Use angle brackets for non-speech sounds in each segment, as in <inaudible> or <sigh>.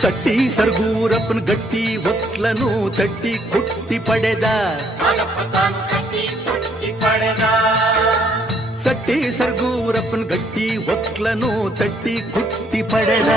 ಸಟ್ಟಿ ಸರ್ಗೂರಪ್ಪನ ಗಟ್ಟಿ ಒಕ್ಲನು ತಟ್ಟಿ ಕುಟ್ಟಿ ಪಡೆದ ಸಟ್ಟಿ ಸರ್ಗೂರಪ್ಪನ ಗಟ್ಟಿ ಒಕ್ಲನು ತಟ್ಟಿ ಕುಟ್ಟಿ ಪಡೆದ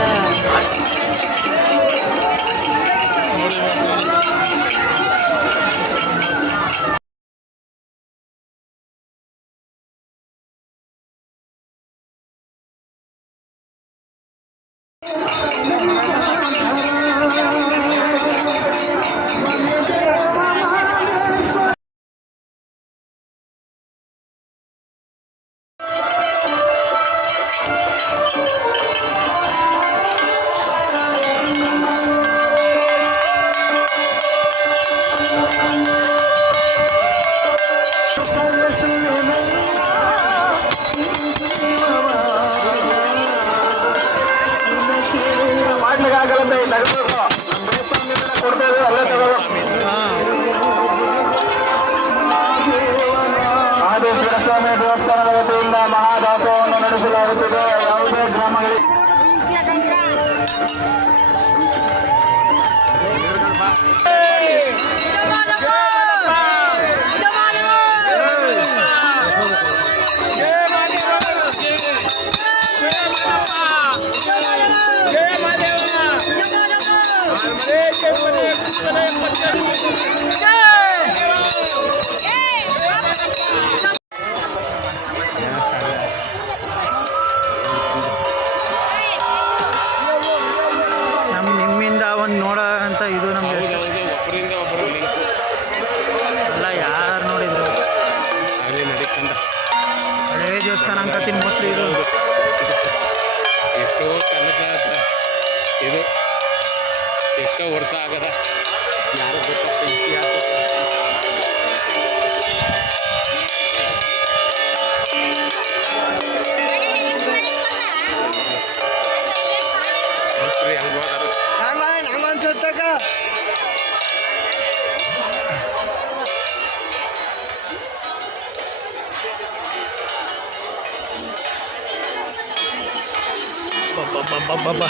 ಸ್ವಾಮಿ ದೇವಸ್ಥಾನದ ವತಿಯಿಂದ ಮಹಾದಾಸವನ್ನು ನಡೆಸಲಾಗುತ್ತಿದೆ ಯಾವುದೇ ಗ್ರಾಮಗಳಿಗೆ ನಮ್ಮ ಎಷ್ಟೋ ಕಾಲದ ಇದು ಎಷ್ಟೋ ವರ್ಷ ಆಗದ ಯಾರು ಗೊತ್ತಪ್ಪ ಇತಿಹಾಸ ಗೊತ್ತ್ರಿ ಹಂಗ್ Babababa.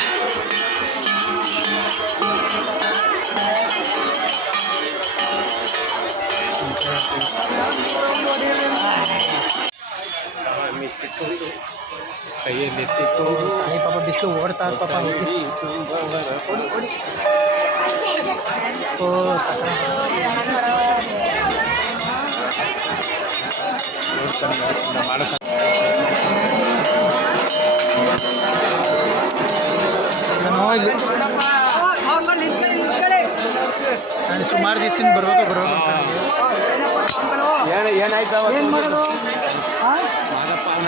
Kaya nito ko. Ay, Papa bisko water Papa. Uli. Oh, ಇಲ್ಲಿ ನಾನು ಸುಮಾರು ದಿವಸದಿಂದ ಬರ್ಬೇಕು ಬರ್ಬೇಕು ಅಂತ ಏನು ಏನಾಯ್ತು ಅವತ್ತು ಮಾದಪ್ಪ ಅವನ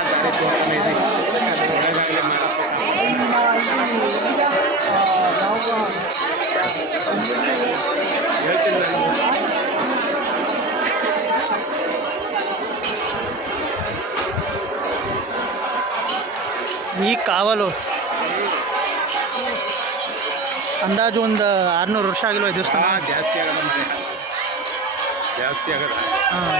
ಕಡೆ ಅಂದಾಜು ಒಂದು ಆರುನೂರು ವರ್ಷ ಆಗಿಲ್ಲ ಈ ದೇವಸ್ಥಾನ? ಜಾಸ್ತಿ ಆಗದ ಜಾಸ್ತಿ ಆಗದ ಹಾಂ.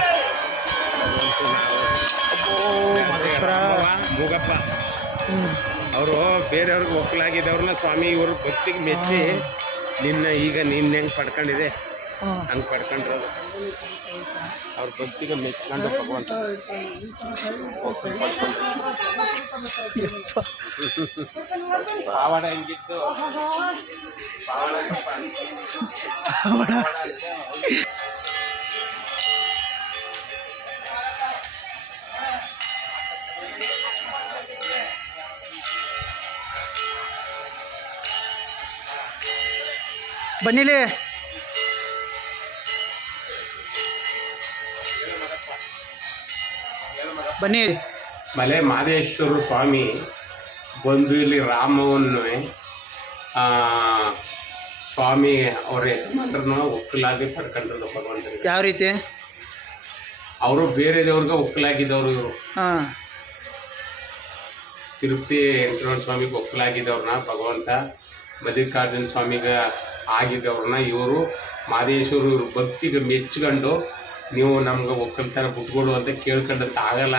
ಹ್ಞೂ ಅವರು ಬೇರೆಯವ್ರಿಗೆ ಒಕ್ಕಲಾಗಿದ್ದವ್ರನ್ನ ಸ್ವಾಮಿ ಇವರು ಭಕ್ತಿಗೆ ಮೆಚ್ಚಿ ನಿನ್ನ ಈಗ ನಿನ್ನ ಹೆಂಗೆ ಪಡ್ಕೊಂಡಿದೆ? ಹಂಗೆ ಪಡ್ಕೊಂಡಿರೋದು. ಅವ್ರ ಭಕ್ತಿಗೆ ಮೆಚ್ಕೊಂಡು ಭಗವಂತ. ಪಾವಡ ಹೆಂಗಿತ್ತು? ಬನ್ನಿಲಿ. ಬನ್ನಿ. ಮಲೆ ಮಾದೇಶ್ವರ ಸ್ವಾಮಿ ಬಂದು ಇಲ್ಲಿ ರಾಮವನ್ನು ಸ್ವಾಮಿ ಅವ್ರ ಯಜಮಾನ್ರನ್ನ ಒಕ್ಕಲಾಗಿ ಪಡ್ಕೊಂಡ್ರು ಭಗವಂತರಿಗೆ. ಯಾವ ರೀತಿ? ಅವರು ಬೇರೆ ದೇವ್ರಿಗೆ ಒಕ್ಕಲಾಗಿದ್ದವರು ಇವರು. ತಿರುಪತಿ ವೆಂಕಟರಮಣ ಸ್ವಾಮಿಗೆ ಒಕ್ಕಲಾಗಿದ್ದವ್ರನ್ನ ಭಗವಂತ ಮಲ್ಲಿಕಾರ್ಜುನ ಸ್ವಾಮಿಗೆ ಆಗಿದ್ದವ್ರನ್ನ ಇವರು ಮಾದೇಶ್ವರು ಇವರು ಭಕ್ತಿಗೆ ಮೆಚ್ಕೊಂಡು ನೀವು ನಮ್ಗೆ ಒಕ್ಕಲ್ತನ ಬಿಟ್ಕೊಡು ಅಂತ ಕೇಳ್ಕೊಂಡಂತ ಆಗಲ್ಲ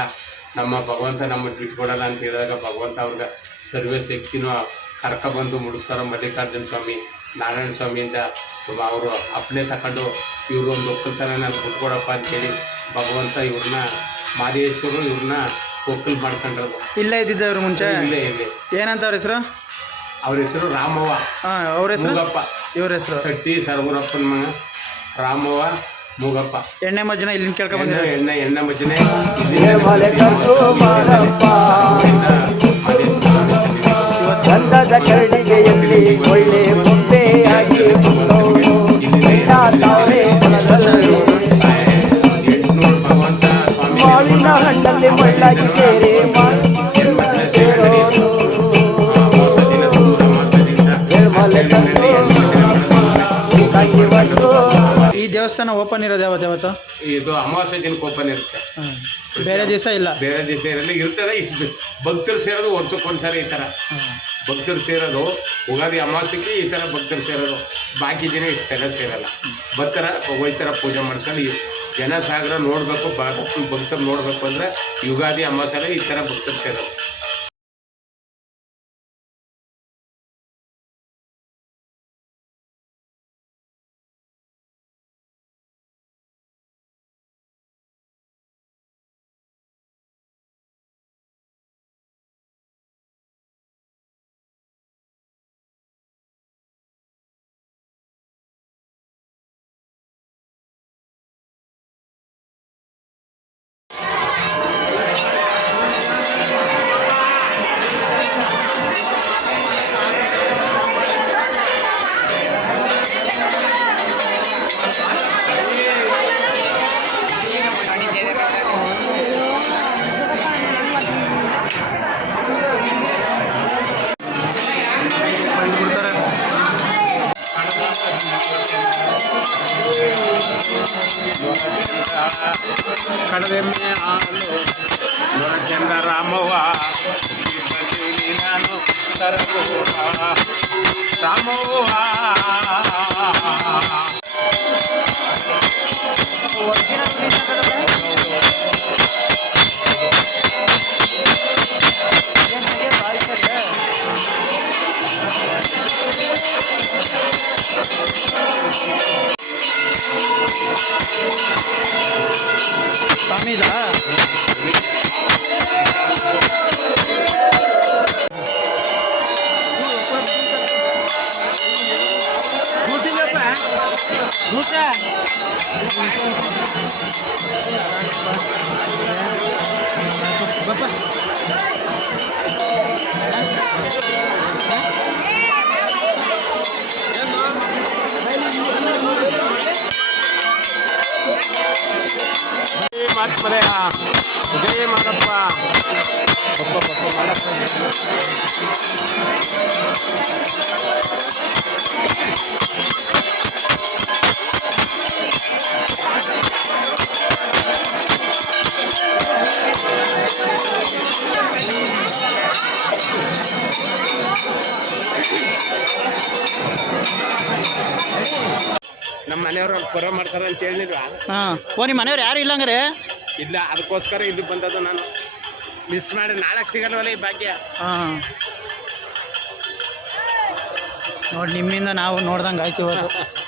ನಮ್ಮ ಭಗವಂತ ನಮ್ಮ ಬಿಟ್ಕೊಡಲ್ಲ ಅಂತ ಹೇಳಿದಾಗ ಭಗವಂತ ಅವ್ರಿಗೆ ಸರ್ವ ಶಕ್ತಿನೂ ಕರ್ಕೊಬಂದು ಮುಡಿಸ್ತಾರ ಮಲ್ಲಿಕಾರ್ಜುನ ಸ್ವಾಮಿ ನಾರಾಯಣ ಸ್ವಾಮಿಯಿಂದ ಅವರು ಅಪ್ಪಣೆ ತಗೊಂಡು ಇವರು ಒಂದು ಒಕ್ಕಲ್ತನ ನಾನು ಬಿಟ್ಕೊಡಪ್ಪ ಅಂತೇಳಿ ಭಗವಂತ ಇವ್ರನ್ನ ಮಾದೇಶ್ವರು ಇವ್ರನ್ನ ಒಕ್ಕಲ್ ಮಾಡ್ಕೊಂಡ್ರದು ಇಲ್ಲೇ ಇದ್ದಿದ್ದವ್ರು ಮುಂಚೆ? ಇಲ್ಲೇ ಇಲ್ಲೇ ಏನಂತ ಅವ್ರ ಹೆಸರು? ಅವ್ರ ಹೆಸರು ರಾಮವ್ವ. ಹಾಂ ಅವ್ರ ಹೆಸರು? ಮೂಗಪ್ಪ. ಇವ್ರ ಹೆಸರು? ಶೆಟ್ಟಿ ಸರ್ವರಪ್ಪನ ಮಗ. ರಾಮವ್ವ ಮೂಗಪ್ಪ. ಎಣ್ಣೆ ಮಜ್ಜನ ಇಲ್ಲಿಂದ ಕೇಳ್ಕೊ ಎಣ್ಣೆ ಬಂದಿದ್ದಾರೆ. ಎಣ್ಣೆ ಎಣ್ಣೆ ಮಜ್ಜನೆ ಗಂಧದ ಕರಡಿಗೆಯಲ್ಲಿ ಒಳ್ಳೆ ಬೊಂಬೆಯಾಗಿ ಮಾವಿನ ಹಣ್ಣಲ್ಲಿ ಮಳ್ಳಾಗಿ ಸೇರಿ ಈ ದೇವಸ್ಥಾನ ಓಪನ್ ಇರೋದು ಯಾವತ್ತು ಯಾವತ್ತು? ಇದು ಅಮಾವಾಸ್ಯ ದಿನಕ್ಕೆ ಓಪನ್ ಇರುತ್ತೆ. ಬೇರೆ ದಿವಸ ಇಲ್ಲ. ಬೇರೆ ದಿವಸ ಇರಲಿ ಇರ್ತದೆ ಇಷ್ಟು ಭಕ್ತರು ಸೇರೋದು ವರ್ಷಕ್ಕೊಂದ್ಸರಿ ಈ ಥರ. ಭಕ್ತರು ಸೇರೋದು, ಉಗಾದಿ ಅಮಾವಾಸ್ಯಕ್ಕೆ ಈ ಥರ ಭಕ್ತರು ಸೇರೋದು. ಬಾಕಿ ದಿನ ಇಷ್ಟು ಜನ ಸೇರಲ್ಲ. ಬರ್ತಾರ ಹೋಯ್ತಾರ ಪೂಜೆ ಮಾಡ್ಕೊಂಡು ಈ ಜನ ಸಾಗರ ನೋಡಬೇಕು ಭಕ್ತರು ನೋಡಬೇಕು ಅಂದರೆ ಯುಗಾದಿ ಅಮಾವಾಸ್ಯ ಈ ಥರ ಭಕ್ತರು ಸೇರೋದು. ಕಡದೆಮ್ಮೆ ಹಾಲು ನೊರಚಂದ ರಾಮವ್ವ ಬಂದೀನಿ ನಾನು ತರಗೋವ ರಾಮವ್ವ আমি রা ಜಯ ಮಾಡಪ್ಪ ಪಪ್ಪ ಪಪ್ಪ ಮಾಡಪ್ಪ ನಮ್ಮ ಮನೆಯವರು ಅಲ್ಲಿ ಪುರ ಮಾಡ್ತಾರೆ ಅಂತ ಹೇಳಿಲ್ವಾ ಹಾಂ ಓ ನಿಮ್ಮ ಮನೆಯವ್ರು ಯಾರು ಇಲ್ಲ ಹಂಗಾರೆ ಇಲ್ಲ ಅದಕ್ಕೋಸ್ಕರ ಇಲ್ಲಿ ಬಂದದ್ದು ನಾನು. ಮಿಸ್ ಮಾಡಿ ನಾಳೆ ಸಿಗಲ್ವಲ್ಲ ಈ ಭಾಗ್ಯ? ಹಾಂ. ನೋಡಿ ನಿಮ್ಮಿಂದ ನಾವು ನೋಡ್ದಂಗೆ ಆಯ್ತು <laughs>